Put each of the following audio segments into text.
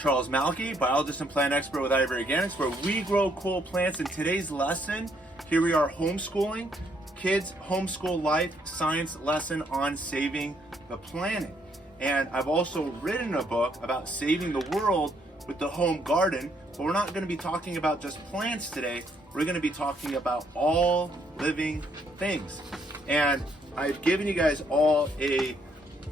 Charles Malki, biologist and plant expert with Ivory Organics, where we grow cool plants. In today's lesson, here we are homeschooling, kids homeschool life science lesson on saving the planet. And I've also written a book about saving the world with the home garden, but we're not going to be talking about just plants today. We're going to be talking about all living things. And I've given you guys all a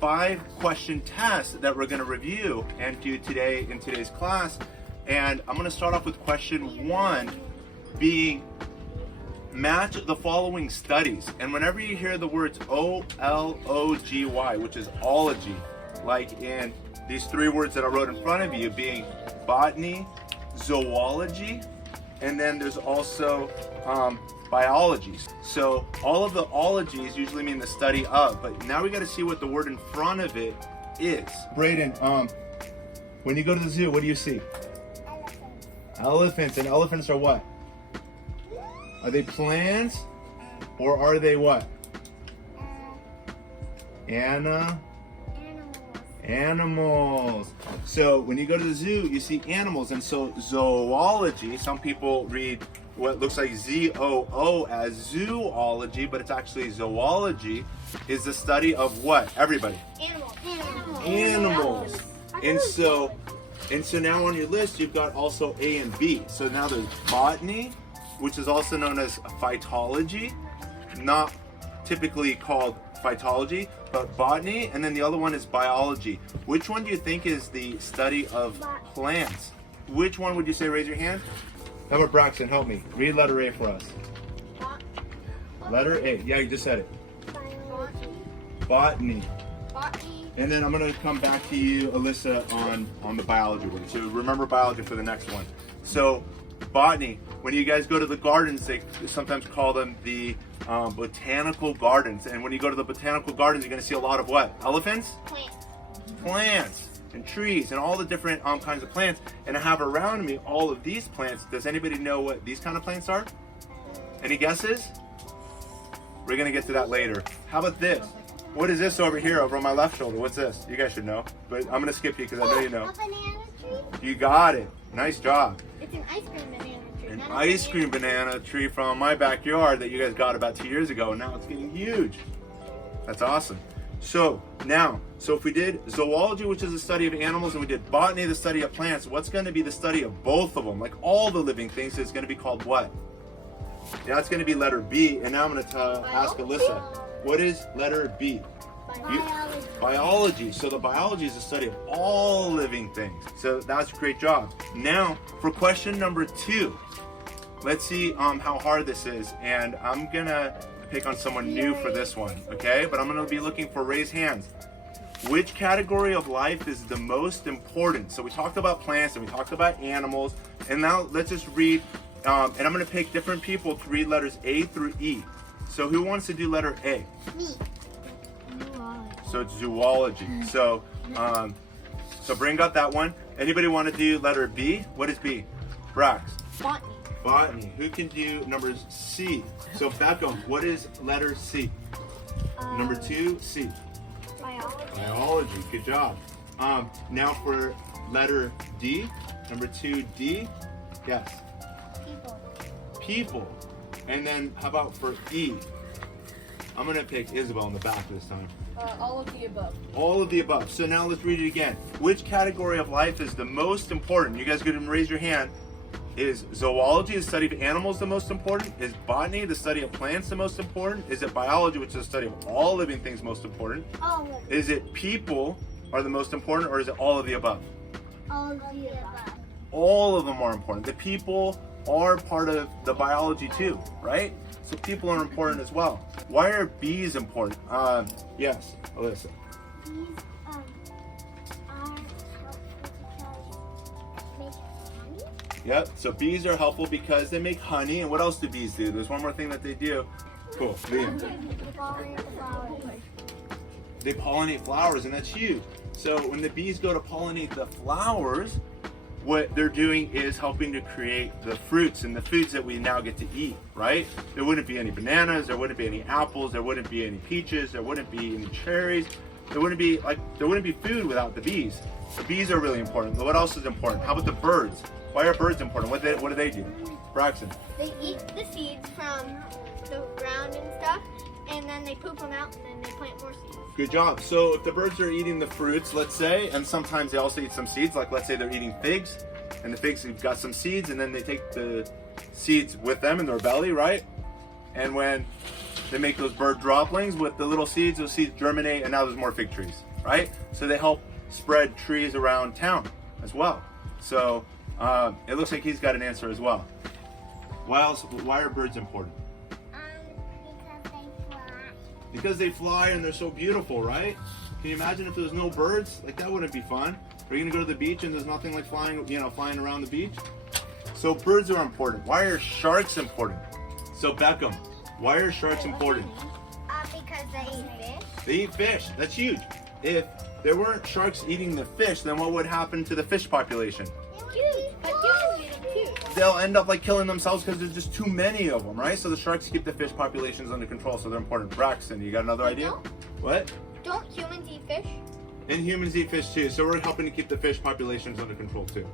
5-question test that we're going to review and do today in today's class. And I'm going to start off with question 1 being match the following studies. And whenever you hear the words O-L-O-G-Y, which is ology, like in these 3 words that I wrote in front of you, being botany, zoology, and then there's also biology. So all of the ologies usually mean the study of, but now we got to see what the word in front of it is. Braden, when you go to the zoo, what do you see? Elephants. And elephants are what? Are they plants or are they what? Animals. So when you go to the zoo, you see animals, and so zoology, some people read what looks like Z-O-O as zoology, but it's actually zoology, is the study of what? Everybody. Animals. And so now on your list, you've got also A and B. So now there's botany, which is also known as phytology, not typically called phytology, but botany, and then the other one is biology. Which one do you think is the study of plants? Which one would you say? Raise your hand. How about Braxton? Help me. Read letter A for us. Letter A. Yeah, you just said it. Botany. And then I'm going to come back to you, Alyssa, on the biology one. So remember biology for the next one. So botany. When you guys go to the gardens, they sometimes call them the botanical gardens. And when you go to the botanical gardens, you're going to see a lot of what? Elephants? Plants and trees and all the different kinds of plants. And I have around me all of these plants. Does anybody know what these kind of plants are? Any guesses? We're going to get to that later. How about this? What is this over here over on my left shoulder? What's this? You guys should know, but I'm going to skip you because I know you know. A banana tree? You got it. Nice job. It's an ice cream banana tree. An ice cream banana tree from my backyard that you guys got about 2 years ago, and now it's getting huge. That's awesome. So if we did zoology, which is the study of animals, and we did botany, the study of plants, what's going to be the study of both of them? Like all the living things, is going to be called what? Yeah, it's going to be letter B. And now I'm going to ask Alyssa, what is letter B? Biology. So the biology is the study of all living things. So that's a great job. Now for question number 2, let's see how hard this is. And I'm gonna pick on someone new for this one, okay? But I'm gonna be looking for raised hands. Which category of life is the most important? So we talked about plants and we talked about animals, and now let's just read, and I'm gonna pick different people to read letters A through E. So who wants to do letter A? Me. So it's zoology. So Bryn got that one. Anybody want to do letter B? What is B? Brax. Botany. Botany. Who can do numbers C? So Beckham, what is letter C? Number 2, C. Biology. Good job. Now for letter D. Number 2, D. Yes. People. And then how about for E? I'm going to pick Isabel in the back this time. All of the above. All of the above. So now let's read it again. Which category of life is the most important? You guys go ahead and raise your hand. Is zoology, the study of animals, the most important? Is botany, the study of plants, the most important? Is it biology, which is the study of all living things, most important? Is it people are the most important, or is it all of the above? All of the above. All of them are important. The people are part of the biology too, right? So people are important as well. Why are bees important? Yes, Alyssa. Bees are helpful because they make honey. Yep, so bees are helpful because they make honey. And what else do bees do? There's one more thing that they do. Cool, Liam. They pollinate flowers, and that's huge. So when the bees go to pollinate the flowers, what they're doing is helping to create the fruits and the foods that we now get to eat, right? There wouldn't be any bananas, there wouldn't be any apples, there wouldn't be any peaches, there wouldn't be any cherries. there wouldn't be food without the bees. The bees are really important. What else is important? How about the birds? Why are birds important? What do they do? Braxton. They eat the seeds from the ground and stuff, and then they poop them out, and then they plant more seeds. Good job. So if the birds are eating the fruits, let's say, and sometimes they also eat some seeds, like let's say they're eating figs, and the figs have got some seeds, and then they take the seeds with them in their belly, right? And when they make those bird droppings with the little seeds, those seeds germinate, and now there's more fig trees, right? So they help spread trees around town as well. So it looks like he's got an answer as well. Why are birds important? Because they fly. Because they fly and they're so beautiful, right? Can you imagine if there was no birds? Like, that wouldn't be fun. Are you gonna go to the beach and there's nothing like flying around the beach? So birds are important. Why are sharks important? So Beckham, why are sharks important? Because they eat fish. They eat fish. That's huge. If there weren't sharks eating the fish, then what would happen to the fish population? But humans eat them too. They'll end up like killing themselves because there's just too many of them, right? So the sharks keep the fish populations under control, so they're important. Braxton, you got another idea? What? Don't humans eat fish? And humans eat fish too, so we're helping to keep the fish populations under control too.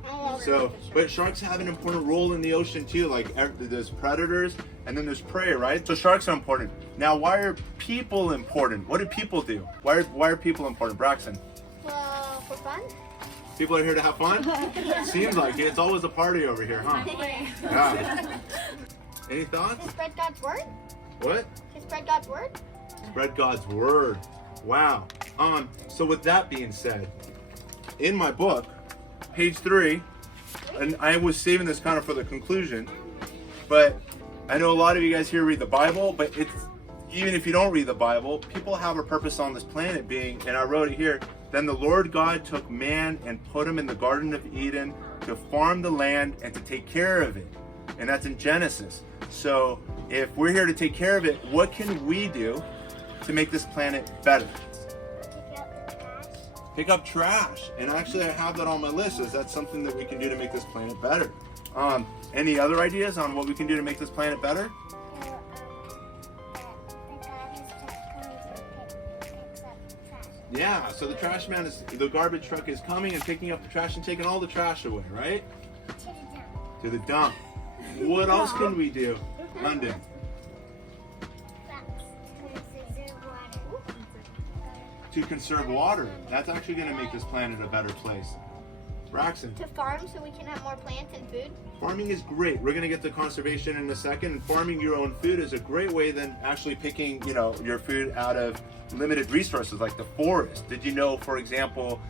But sharks have an important role in the ocean too, like there's predators and then there's prey, right? So sharks are important. Now, why are people important? What do people do? Why are people important, Braxton? Well, for fun. People are here to have fun? Seems like it. It's always a party over here, huh? Yeah. Any thoughts? To spread God's word? What? To spread God's word? Spread God's word. Wow. So with that being said, in my book, page 3, and I was saving this kind of for the conclusion, but I know a lot of you guys here read the Bible, but even if you don't read the Bible, people have a purpose on this planet being, and I wrote it here, then the Lord God took man and put him in the Garden of Eden to farm the land and to take care of it. And that's in Genesis. So if we're here to take care of it, what can we do to make this planet better? Pick up trash. And actually I have that on my list. Is that something that we can do to make this planet better? Any other ideas on what we can do to make this planet better? Yeah, so the garbage truck is coming and picking up the trash and taking all the trash away, right? To the dump. What else can we do? London. To conserve water. That's actually going to make this planet a better place. Braxton. To farm so we can have more plants and food. Farming is great. We're going to get to conservation in a second. Farming your own food is a great way than actually picking, your food out of limited resources like the forest. Did you know, for example,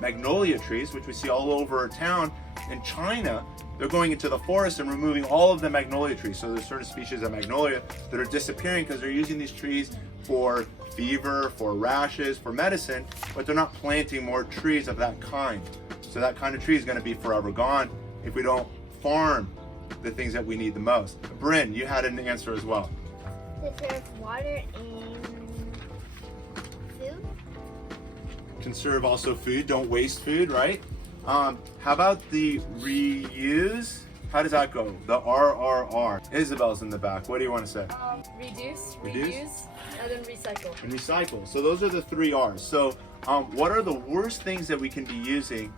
magnolia trees, which we see all over town in China, they're going into the forest and removing all of the magnolia trees. So there's certain species of magnolia that are disappearing because they're using these trees for fever, for rashes, for medicine, but they're not planting more trees of that kind. So that kind of tree is going to be forever gone if we don't farm the things that we need the most. Bryn, you had an answer as well. Conserve water and food. Conserve also food. Don't waste food, right? How about the reuse? How does that go? The RRR. Isabel's in the back. What do you want to say? Reduce, reuse, and then recycle. And recycle. So those are the 3 R's. So what are the worst things that we can be using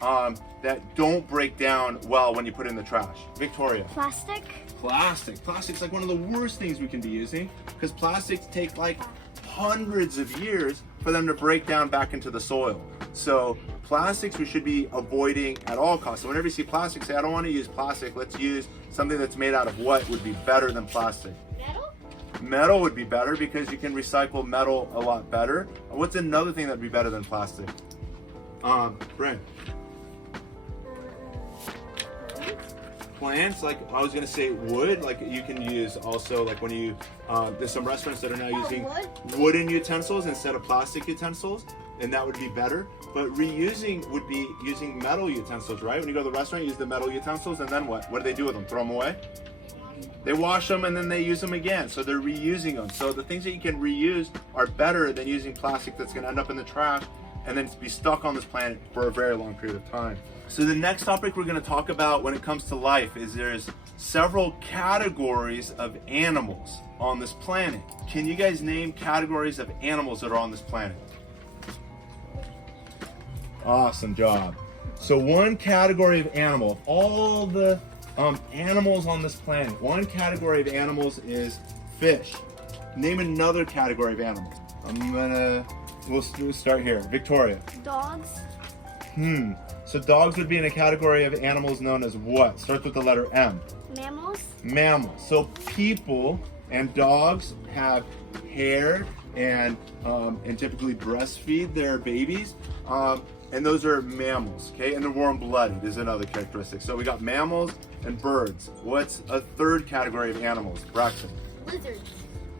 that don't break down well when you put it in the trash? Victoria. Plastic. Plastic. Plastic's like one of the worst things we can be using because plastics take like hundreds of years for them to break down back into the soil. So plastics we should be avoiding at all costs. So whenever you see plastic, say, I don't want to use plastic. Let's use something that's made out of what would be better than plastic? Metal? Metal would be better because you can recycle metal a lot better. What's another thing that would be better than plastic? Bryn. Plants, like I was gonna say wood, like you can use also like when you, there's some restaurants that are now using wooden utensils instead of plastic utensils, and that would be better. But reusing would be using metal utensils, right? When you go to the restaurant, use the metal utensils, and then what? What do they do with them? Throw them away? They wash them and then they use them again, so they're reusing them. So the things that you can reuse are better than using plastic that's gonna end up in the trash and then be stuck on this planet for a very long period of time. So the next topic we're going to talk about when it comes to life is there's several categories of animals on this planet. Can you guys name categories of animals that are on this planet? Awesome job. So one category of animal, of all the animals on this planet, one category of animals is fish. Name another category of animals. We'll start here. Victoria. Dogs. So dogs would be in a category of animals known as what? Starts with the letter M. Mammals. Mammals. So people and dogs have hair and typically breastfeed their babies. And those are mammals, okay? And they're warm-blooded is another characteristic. So we got mammals and birds. What's a third category of animals? Braxton. Lizards.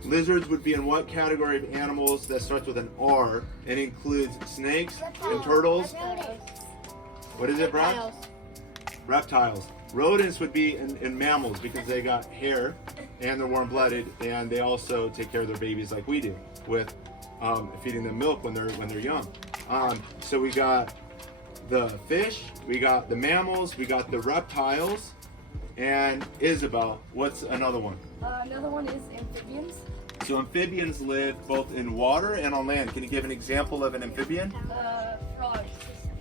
Lizards would be in what category of animals that starts with an R and includes snakes and turtles? What is it, Brax? Reptiles. Rodents would be in mammals because they got hair and they're warm-blooded, and they also take care of their babies like we do with feeding them milk when they're young. So we got the fish, we got the mammals, we got the reptiles, and Isabel, what's another one? Another one is amphibians. So amphibians live both in water and on land. Can you give an example of an amphibian? Frogs.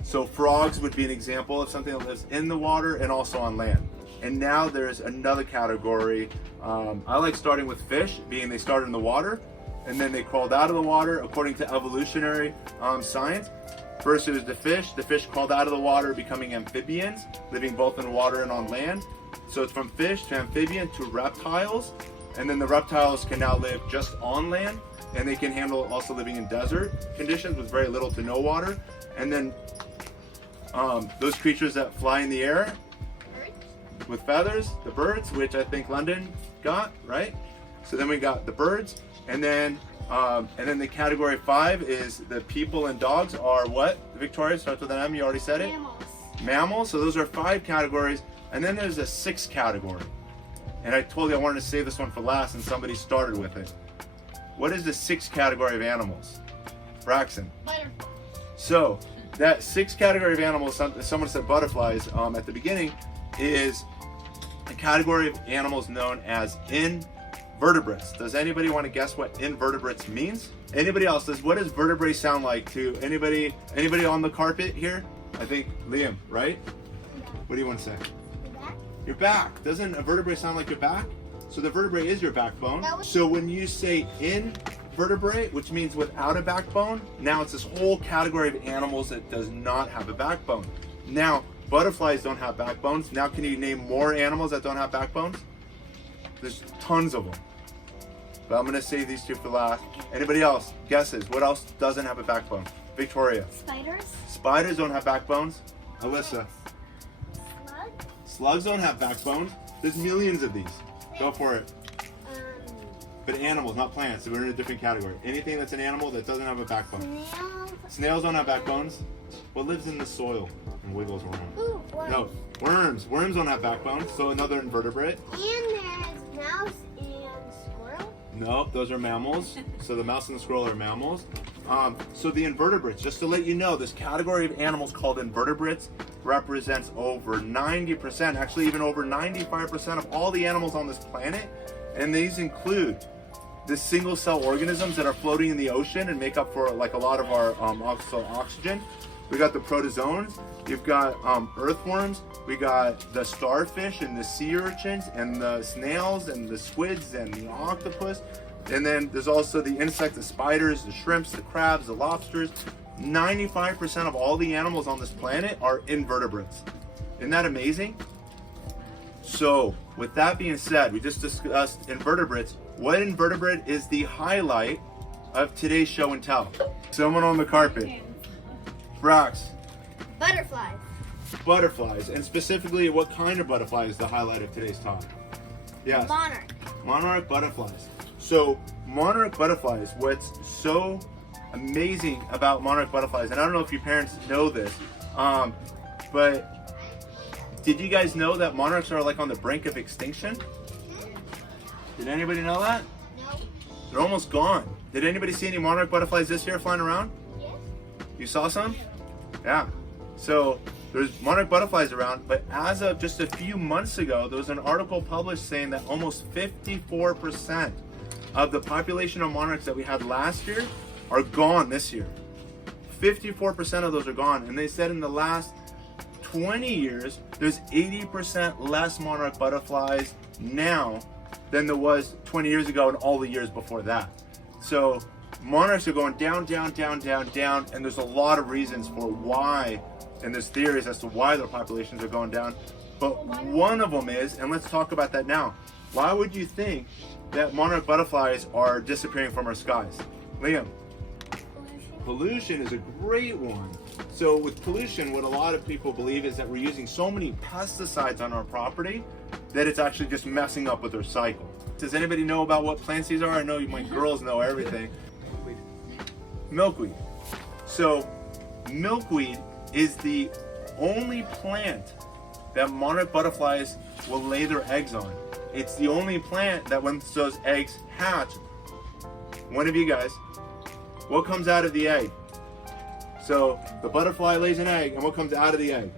So frogs would be an example of something that lives in the water and also on land. And now there's another category. I like starting with fish, being they started in the water and then they crawled out of the water according to evolutionary science. First it was the fish crawled out of the water, becoming amphibians, living both in water and on land. So it's from fish to amphibian to reptiles, and then the reptiles can now live just on land, and they can handle also living in desert conditions with very little to no water. And then those creatures that fly in the air with feathers, the birds, which I think London got, right? So then we got the birds, and then the category 5 is the people and dogs are what? Victoria, starts with an M, you already said it? Mammals. Mammals, so those are 5 categories, and then there's a 6th category. And I told you I wanted to save this one for last, and somebody started with it. What is the 6th category of animals? Braxton. Butterflies. So that 6th category of animals, someone said butterflies at the beginning, is a category of animals known as invertebrates. Does anybody want to guess what invertebrates means? Anybody else? What does vertebrae sound like to anybody on the carpet here? I think Liam, right? What do you want to say? Your back. Doesn't a vertebrae sound like your back? So the vertebrae is your backbone. So when you say invertebrate, which means without a backbone, now it's this whole category of animals that does not have a backbone. Now, butterflies don't have backbones. Now can you name more animals that don't have backbones? There's tons of them. But I'm going to save these 2 for last. Anybody else? Guesses? What else doesn't have a backbone? Victoria. Spiders. Spiders don't have backbones. Alyssa. Slugs. Slugs don't have backbones. There's millions of these. Go for it. But animals, not plants. So we're in a different category. Anything that's an animal that doesn't have a backbone. Snails. Snails don't have backbones. What lives in the soil and wiggles around? Ooh, worms. No, worms. Worms don't have backbones. So another invertebrate. And there's mouse and squirrel. Nope, those are mammals. So the mouse and the squirrel are mammals. So the invertebrates, just to let you know, this category of animals called invertebrates represents over 90%, actually even over 95% of all the animals on this planet. And these include the single cell organisms that are floating in the ocean and make up for like a lot of our also oxygen. We got the protozoans, you've got earthworms, we got the starfish and the sea urchins and the snails and the squids and the octopus. And then there's also the insects, the spiders, the shrimps, the crabs, the lobsters. 95% of all the animals on this planet are invertebrates. Isn't that amazing? So, with that being said, we just discussed invertebrates. What invertebrate is the highlight of today's show and tell? Someone on the carpet. Brax. Butterflies. Butterflies. And specifically, what kind of butterfly is the highlight of today's talk? Yes. Monarch. Monarch butterflies. So, monarch butterflies, what's so amazing about monarch butterflies, and I don't know if your parents know this, but did you guys know that monarchs are like on the brink of extinction? Did anybody know that? No. They're almost gone. Did anybody see any monarch butterflies this year flying around? Yes. You saw some? Yeah. So there's monarch butterflies around, but as of just a few months ago, there was an article published saying that almost 54% of the population of monarchs that we had last year are gone this year. 54% of those are gone. And they said in the last 20 years, there's 80% less monarch butterflies now than there was 20 years ago and all the years before that. So monarchs are going down, down, down, down, down, and there's a lot of reasons for why, and there's theories as to why their populations are going down. But one of them is, and let's talk about that now, why would you think that monarch butterflies are disappearing from our skies? Liam? Pollution is a great one. So with pollution, what a lot of people believe is that we're using so many pesticides on our property that it's actually just messing up with our cycle. Does anybody know about what plants these are? I know my girls know everything. Milkweed. So milkweed is the only plant that monarch butterflies will lay their eggs on. It's the only plant that when those eggs hatch, one of you guys, what comes out of the egg? So the butterfly lays an egg, and what comes out of the egg?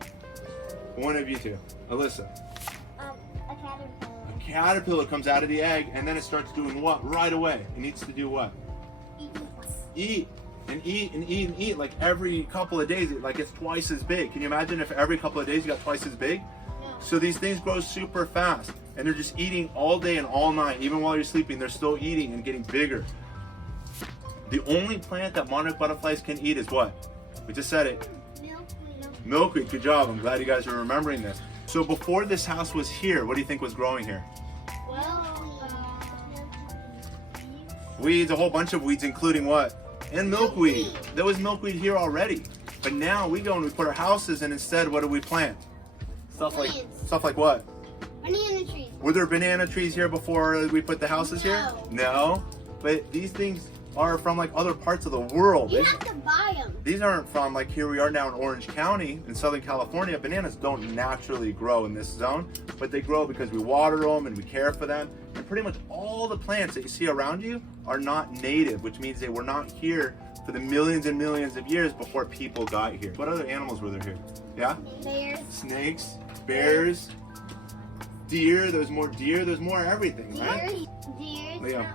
One of you two. Alyssa. A caterpillar. A caterpillar comes out of the egg, and then it starts doing what? Right away. It needs to do what? Eat. And eat and eat and eat. Like every couple of days, like it's twice as big. Can you imagine if every couple of days you got twice as big? No. So these things grow super fast, and they're just eating all day and all night. Even while you're sleeping, they're still eating and getting bigger. The only plant that monarch butterflies can eat is what? We just said it. Milkweed. Milkweed. Good job. I'm glad you guys are remembering this. So before this house was here, what do you think was growing here? Weeds, a whole bunch of weeds, including what? And milkweed. There was milkweed here already. But now we go and we put our houses, and instead, what do we plant? Stuff like what? Banana trees. Were there banana trees here before we put the houses here? No. But these things are from like other parts of the world. You have to buy them. These aren't from like here we are now in Orange County in Southern California. Bananas don't naturally grow in this zone, but they grow because we water them and we care for them. And pretty much all the plants that you see around you are not native, which means they were not here for the millions and millions of years before people got here. What other animals were there here? Yeah? Bears. Snakes, bears, deer. There's more deer. There's more everything, right? Deer. Yeah.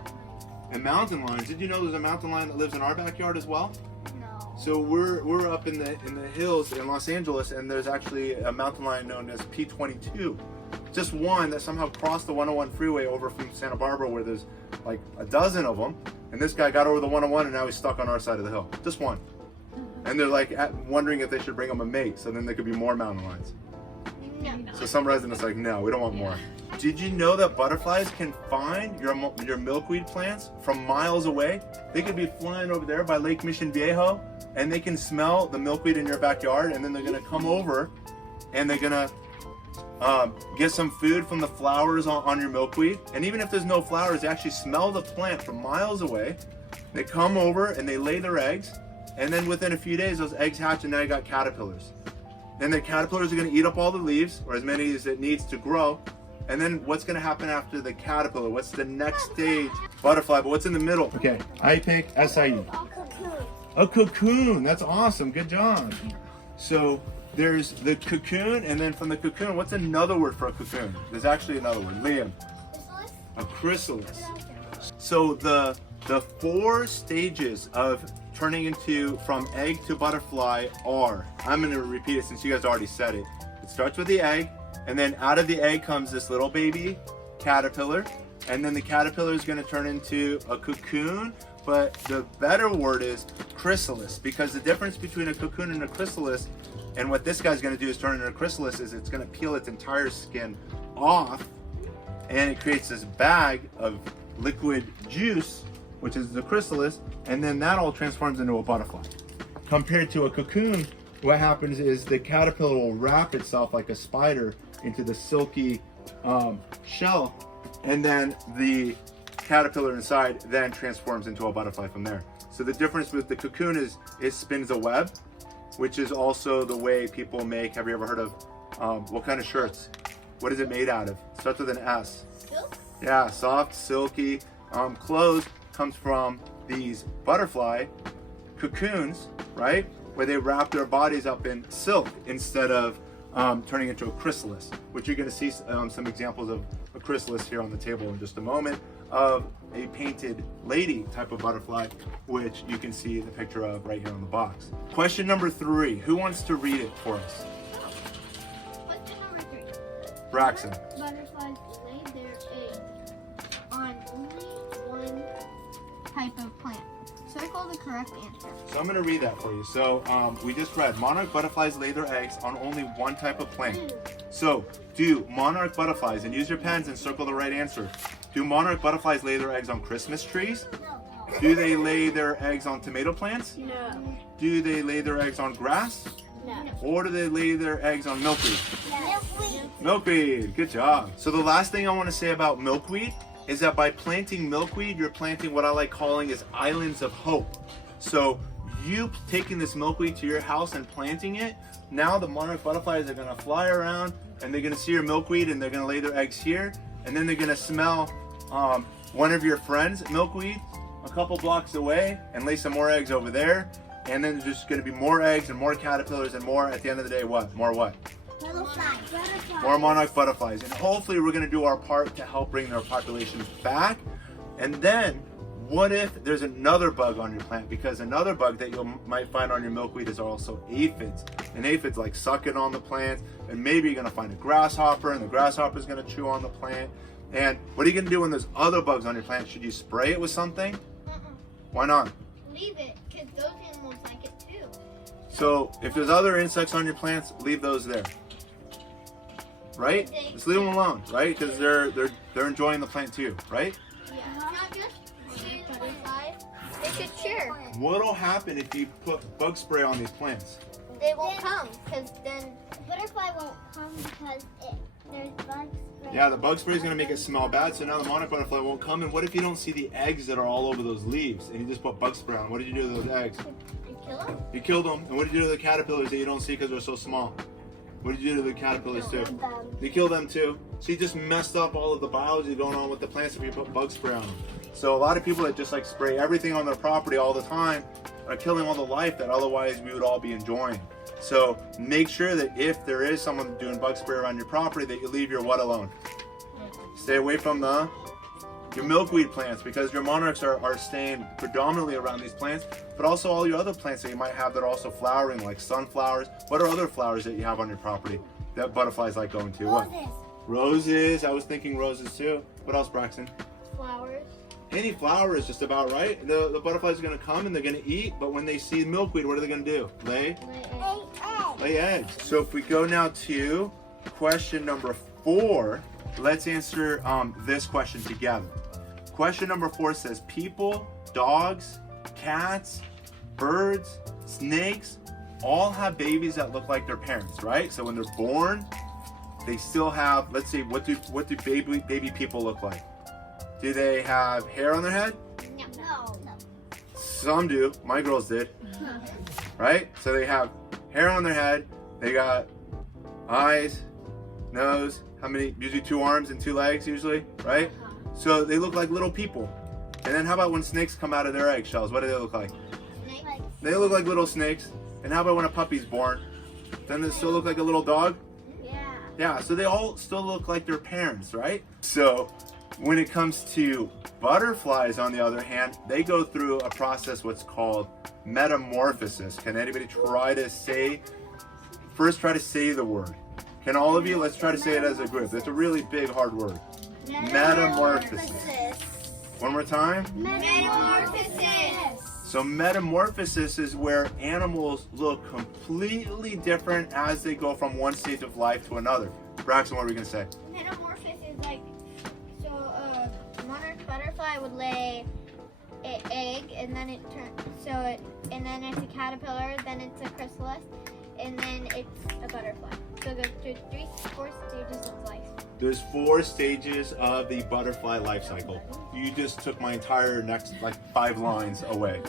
And mountain lions. Did you know there's a mountain lion that lives in our backyard as well? No. So we're up in the hills in Los Angeles, and there's actually a mountain lion known as P22. Just one that somehow crossed the 101 freeway over from Santa Barbara, where there's like a dozen of them. And this guy got over the 101, and now he's stuck on our side of the hill. Just one. And they're like wondering if they should bring him a mate, so then there could be more mountain lions. No. So some residents are like, no, we don't want more. Did you know that butterflies can find your milkweed plants from miles away? They could be flying over there by Lake Mission Viejo, and they can smell the milkweed in your backyard, and then they're gonna come over, and they're gonna get some food from the flowers on your milkweed. And even if there's no flowers, they actually smell the plant from miles away. They come over and they lay their eggs, and then within a few days, those eggs hatch, and now you got caterpillars. Then the caterpillars are gonna eat up all the leaves, or as many as it needs to grow. And then what's gonna happen after the caterpillar? What's the next stage? Butterfly, but what's in the middle? Okay, I pick SIE. A cocoon, that's awesome, good job. So there's the cocoon, and then from the cocoon, what's another word for a cocoon? There's actually another word, Liam. Chrysalis? A chrysalis. So the 4 stages of turning into from egg to butterfly are, I'm gonna repeat it since you guys already said it. It starts with the egg, and then out of the egg comes this little baby caterpillar, and then the caterpillar is going to turn into a cocoon, but the better word is chrysalis, because the difference between a cocoon and a chrysalis, and what this guy's going to do is turn into a chrysalis, is it's going to peel its entire skin off, and it creates this bag of liquid juice, which is the chrysalis, and then that all transforms into a butterfly. Compared to a cocoon, what happens is the caterpillar will wrap itself like a spider into the silky shell, and then the caterpillar inside then transforms into a butterfly from there. So the difference with the cocoon is it spins a web, which is also the way people make, have you ever heard of, what kind of shirts? What is it made out of? It starts with an S. Silk? Yeah, soft, silky. Clothes comes from these butterfly cocoons, right? Where they wrap their bodies up in silk instead of turning into a chrysalis, which you're going to see some examples of a chrysalis here on the table in just a moment of a painted lady type of butterfly, which you can see the picture of right here on the box. Question number 3. Who wants to read it for us? Question number 3. Braxton. Butterflies lay their eggs on only one type of plant. Circle the correct answer. So I'm going to read that for you. So we just read monarch butterflies lay their eggs on only one type of plant. So do monarch butterflies, and use your pens and circle the right answer. Do monarch butterflies lay their eggs on Christmas trees? No. Do they lay their eggs on tomato plants? No. Do they lay their eggs on grass? No. Or do they lay their eggs on milkweed? Milkweed. Milkweed, good job. So the last thing I want to say about milkweed is that by planting milkweed, you're planting what I like calling is islands of hope. So you taking this milkweed to your house and planting it, now the monarch butterflies are gonna fly around and they're gonna see your milkweed and they're gonna lay their eggs here, and then they're gonna smell one of your friends' milkweed a couple blocks away and lay some more eggs over there, and then there's just gonna be more eggs and more caterpillars and more, at the end of the day, what? More what? Butterflies. More monarch butterflies. And hopefully we're going to do our part to help bring their populations back. And then what if there's another bug on your plant? Because another bug that you might find on your milkweed is also aphids. And aphids like sucking on the plant, and maybe you're going to find a grasshopper, and the grasshopper is going to chew on the plant. And what are you going to do when there's other bugs on your plant? Should you spray it with something? Why not? Leave it, because those animals like it too. So if there's other insects on your plants, leave those there. Right? Just leave them alone, right? Because they're enjoying the plant too, right? Yeah. Not just cheer butterflies. They should cheer. What'll happen if you put bug spray on these plants? They won't come, because then the butterfly won't come because there's bugs. Yeah, the bug spray is going to make it smell bad, so now the monarch butterfly won't come. And what if you don't see the eggs that are all over those leaves and you just put bug spray on? What did you do to those eggs? You kill them? You killed them. And what did you do to the caterpillars that you don't see because they're so small? What did you do to the caterpillars too? You killed them too. So you just messed up all of the biology going on with the plants if you put bug spray on them. So a lot of people that just like spray everything on their property all the time are killing all the life that otherwise we would all be enjoying. So make sure that if there is someone doing bug spray around your property, that you leave your what alone? Stay away from your milkweed plants, because your monarchs are staying predominantly around these plants, but also all your other plants that you might have that are also flowering, like sunflowers. What are other flowers that you have on your property that butterflies like going to? Roses. What? Roses. I was thinking roses too. What else, Braxton? Flowers. Any flower is just about right. The butterflies are going to come and they're going to eat, but when they see milkweed, what are they going to do? Lay eggs. So if we go now to question number 4, let's answer this question together. Question number 4 says, people, dogs, cats, birds, snakes, all have babies that look like their parents, right? So when they're born, they still have, let's see, what do baby people look like? Do they have hair on their head? No. Some do. My girls did. Right? So they have hair on their head. They got eyes, nose. How many? Usually 2 arms and 2 legs usually, right? So they look like little people. And then how about when snakes come out of their eggshells? What do they look like? Snakes. They look like little snakes. And how about when a puppy's born? Then they still look like a little dog? Yeah. Yeah, so they all still look like their parents, right? So when it comes to butterflies, on the other hand, they go through a process what's called metamorphosis. Can anybody try to say the word? Can all of you? Let's try to say it as a group. It's a really big, hard word. Metamorphosis. One more time. Metamorphosis. So metamorphosis is where animals look completely different as they go from one stage of life to another. Braxton, what are we going to say? Metamorphosis is like, so a monarch butterfly would lay an egg, and then it turns, and then it's a caterpillar, then it's a chrysalis, and then it's a butterfly. So it goes through 4 stages of life. There's 4 stages of the butterfly life cycle. You just took my entire next 5 lines away.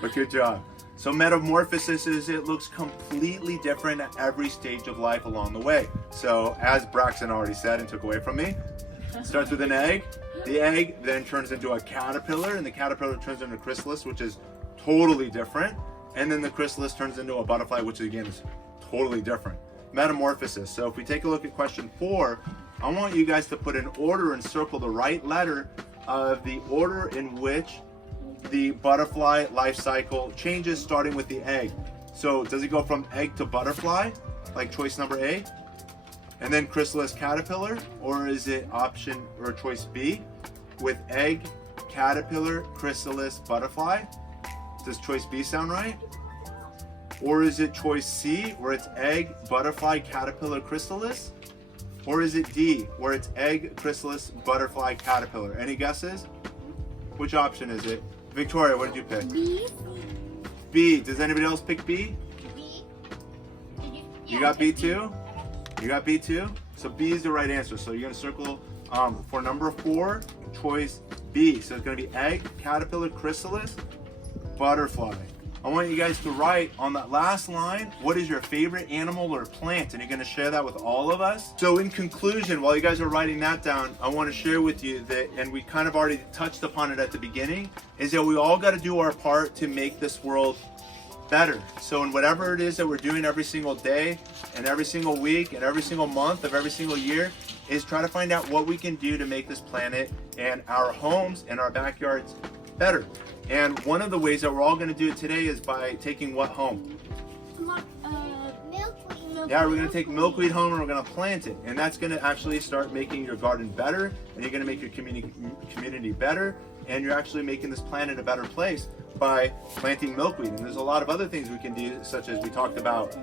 But good job. So metamorphosis is it looks completely different at every stage of life along the way. So as Braxton already said and took away from me, it starts with an egg. The egg then turns into a caterpillar, and the caterpillar turns into a chrysalis, which is totally different. And then the chrysalis turns into a butterfly, which again is totally different. Metamorphosis. So if we take a look at question 4, I want you guys to put an order and circle the right letter of the order in which the butterfly life cycle changes, starting with the egg. So does it go from egg to butterfly, like choice number A, and then chrysalis caterpillar, or is it option or choice B with egg, caterpillar, chrysalis, butterfly? Does choice B sound right? Or is it choice C, where it's egg, butterfly, caterpillar, chrysalis? Or is it D, where it's egg, chrysalis, butterfly, caterpillar? Any guesses? Which option is it? Victoria, what did you pick? B. B. Does anybody else pick B? B. You got B too? You got B too? So B is the right answer. So you're gonna circle for number 4, choice B. So it's gonna be egg, caterpillar, chrysalis, butterfly. I want you guys to write on that last line, what is your favorite animal or plant? And you're gonna share that with all of us. So in conclusion, while you guys are writing that down, I wanna share with you that, and we kind of already touched upon it at the beginning, is that we all gotta do our part to make this world better. So in whatever it is that we're doing every single day and every single week and every single month of every single year, is try to find out what we can do to make this planet and our homes and our backyards better. And one of the ways that we're all going to do it today is by taking what home? Milkweed. Yeah, we're going to take milkweed home and we're going to plant it. And that's going to actually start making your garden better, and you're going to make your community better, and you're actually making this planet a better place by planting milkweed. And there's a lot of other things we can do, such as we talked about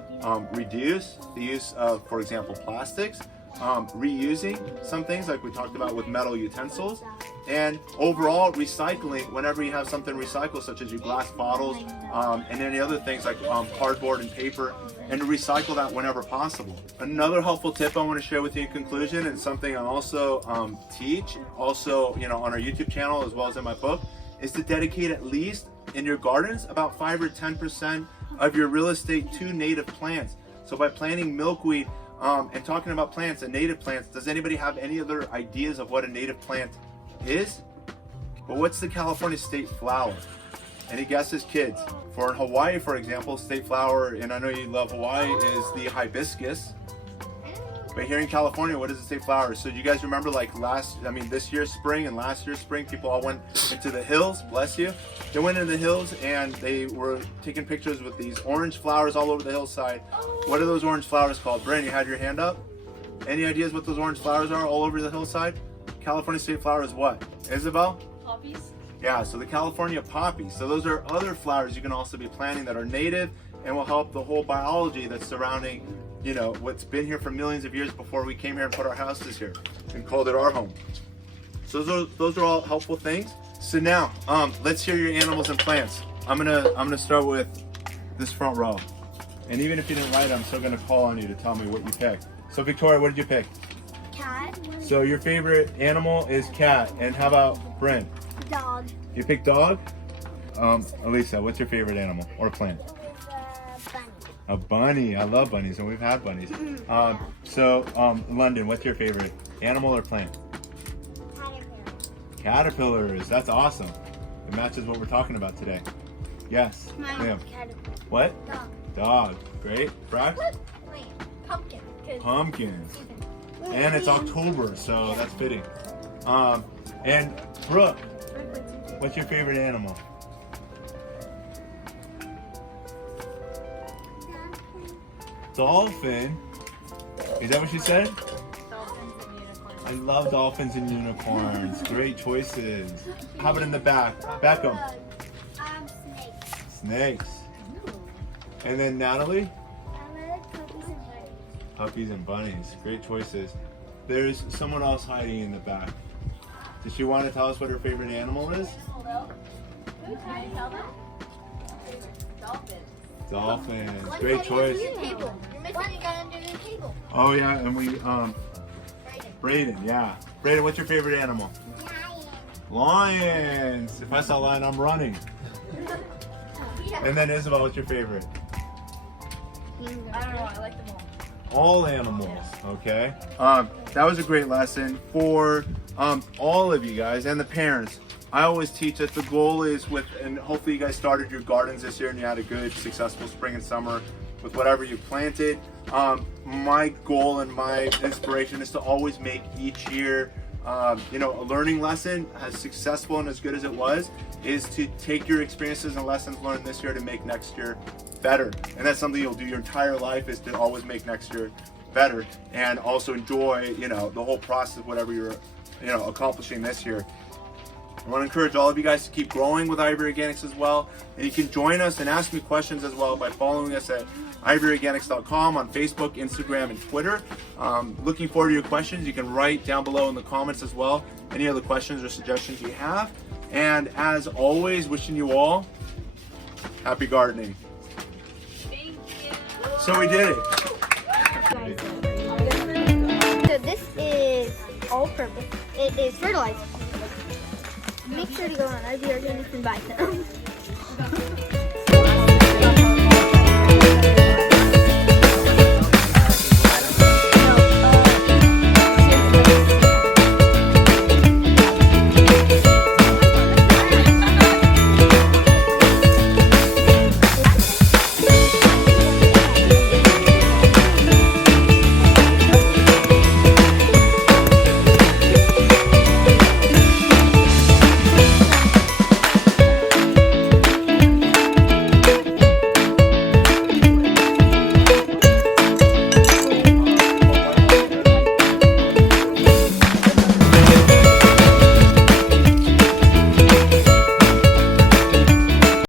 reduce the use of, for example, plastics, reusing some things like we talked about with metal utensils, and overall recycling whenever you have something recycled, such as your glass bottles and any other things like cardboard and paper, and to recycle that whenever possible. Another helpful tip I want to share with you in conclusion, and something I also teach also on our YouTube channel as well as in my book, is to dedicate at least in your gardens about 5 or 10% of your real estate to native plants. So by planting milkweed and talking about plants and native plants, does anybody have any other ideas of what a native plant is? But what's the California state flower? Any guesses, kids? For Hawaii, for example, state flower, and I know you love Hawaii, is the hibiscus. But here in California, what is the state flower? So do you guys remember like this year's spring and last year's spring, people all went into the hills, bless you. They went into the hills and they were taking pictures with these orange flowers all over the hillside. What are those orange flowers called? Brandon, you had your hand up? Any ideas what those orange flowers are all over the hillside? California state flower is what? Isabel? Poppies. Yeah, so the California poppy. So those are other flowers you can also be planting that are native and will help the whole biology that's surrounding what's been here for millions of years before we came here and put our houses here and called it our home. So those are all helpful things. So now, let's hear your animals and plants. I'm gonna start with this front row. And even if you didn't write, I'm still gonna call on you to tell me what you picked. So Victoria, what did you pick? Cat. So your favorite animal is cat. And how about Brent? Dog. You picked dog? Elisa, what's your favorite animal or plant? Bunny. A bunny. I love bunnies, and we've had bunnies. London, what's your favorite animal or plant? Caterpillars. That's awesome. It matches what we're talking about today. Yes. Liam. Caterpillar. What? Dog. Dog. Great. Brax? Wait. Pumpkin. Pumpkins. And it's October, so that's fitting. And Brooke, what's your favorite animal? Dolphin. Is that what she said? Dolphins and unicorns. I love dolphins and unicorns. Great choices. How about in the back? Beckham. Snakes. Snakes. And then Natalie? I like puppies and bunnies. Puppies and bunnies. Great choices. There's someone else hiding in the back. Does she want to tell us what her favorite animal is? Hello? Who can you tell them? Dolphins. Dolphins. Great choice. You're missing a guy under the table. Oh yeah, and we Brayden, yeah. Brayden, what's your favorite animal? Lions. If I saw a lion, I'm running. And then Isabel, what's your favorite? I don't know. I like them all. All animals. Okay. That was a great lesson for all of you guys and the parents. I always teach that the goal is and hopefully you guys started your gardens this year and you had a good, successful spring and summer with whatever you planted. My goal and my inspiration is to always make each year, you know, a learning lesson as successful and as good as it was, is to take your experiences and lessons learned this year to make next year better. And that's something you'll do your entire life, is to always make next year better, and also enjoy, you know, the whole process of whatever you're, you know, accomplishing this year. I want to encourage all of you guys to keep growing with Ivory Organics as well. And you can join us and ask me questions as well by following us at ivoryorganics.com on Facebook, Instagram, and Twitter. Looking forward to your questions. You can write down below in the comments as well any other questions or suggestions you have. And as always, wishing you all happy gardening. Thank you. So we did it. So this is all purpose. It is fertilizer. Make sure to go on ivorganics and buy some.